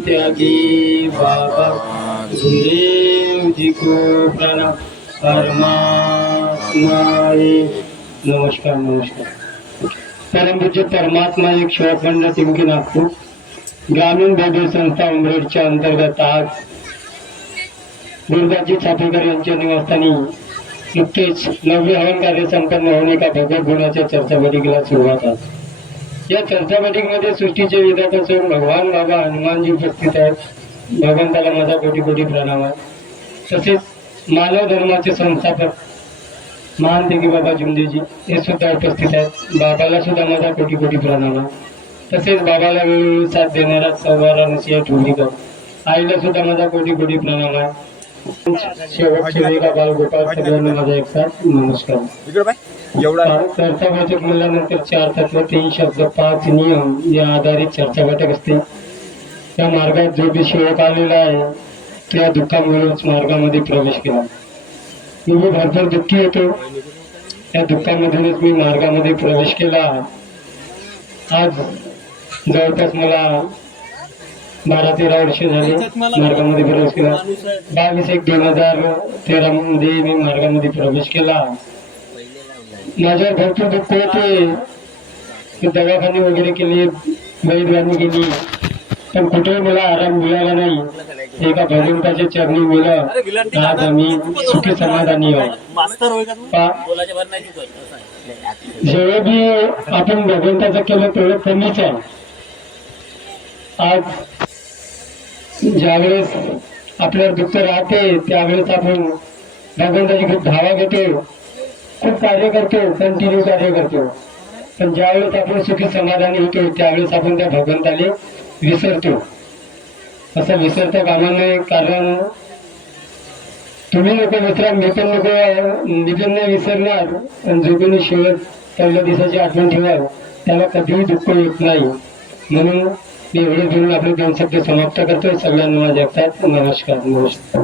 त्यागी बाबा गुरुदेव जी को प्रणाम। परमात्माए नमस्कार नमस्कार। परम पूज्य परमात्मा एक शिवखंड तिमकी नागपूर ग्रामीण बौद्ध संस्था उमरेडच्या अंतर्गत आज दुर्गाजी छापेकर यांच्या निवासस्थानी नुकतेच नववी हवन कार्य संपन्न होणे का भगवत गुणाच्या चर्चा बैठकीला सुरुवात आहे। या चर्चा बैठकीमध्ये सृष्टीचे विधाता स्वयं भगवान बाबा हनुमानजी उपस्थित आहेत। भगवंताला माझा कोटी कोटी प्रणाम आहे। तसेच मानव धर्माचे संस्थापक महान तेगी बाबा जुमदेजी हे सुद्धा उपस्थित आहेत। बाबाला सुद्धा माझा कोटी कोटी प्रणाम आहे। तसेच बाबाला वेळोवेळी साथ देणारा सवारा नसिया ठोलीकर आईला सुद्धा माझा कोटी कोटी प्रणाम आहे। शेवटचे वेगा बालगोपाल सगळ्यांना माझा एक साथ नमस्कार। चर्चा बैठक म्हणल्यानंतर 4 तत्व 3 शब्द 5 नियम या आधारित चर्चा बैठक असते। त्या मार्गात जो बी सेवक आलेला आहे त्या दुःखामुळेच मार्गामध्ये प्रवेश केला। मी भरपूर दुःखी होतो, त्या दुःखामधूनच मी मार्गामध्ये प्रवेश केला। आज जवळपास मला 12-13 वर्ष झाले मार्गामध्ये प्रवेश केला। 22/1/2013 मध्ये मी मार्गामध्ये प्रवेश केला। माझ्यावर भरपूर दुःख होते, दवाखाने वगैरे केले, वैद्यवानी केली, पण कुठेही मला आराम मिळाला नाही। एका भगवंताच्या चरणी मिळालं, आज आम्ही सुखी समाधानी आहोत। जेवढं बी आपण भगवंताचं केलं तेवढं कमीच आहे। आज ज्यावेळेस आपल्याला दुःख राहते त्यावेळेस आपण भगवंताची खूप धावा घेतो, खूप कार्य करतो, कंटिन्यू कार्य करतो, पण ज्यावेळेस आपण सुखी समाधानी होतो त्यावेळेस आपण त्या भगवंताला विसरतो। असं विसरता कामा नये, कारण तुम्ही नको विसरा, मी पण नाही विसरणार। पण जो कोणी शेवट पहिल्या दिवसाची आठवण ठेवाल त्याला कधीही दुःख येत नाही। म्हणून मी एवढे बोलून आपले 2 शब्द समाप्त करतोय। सगळ्यांना माझ्या नमस्कार नमस्कार।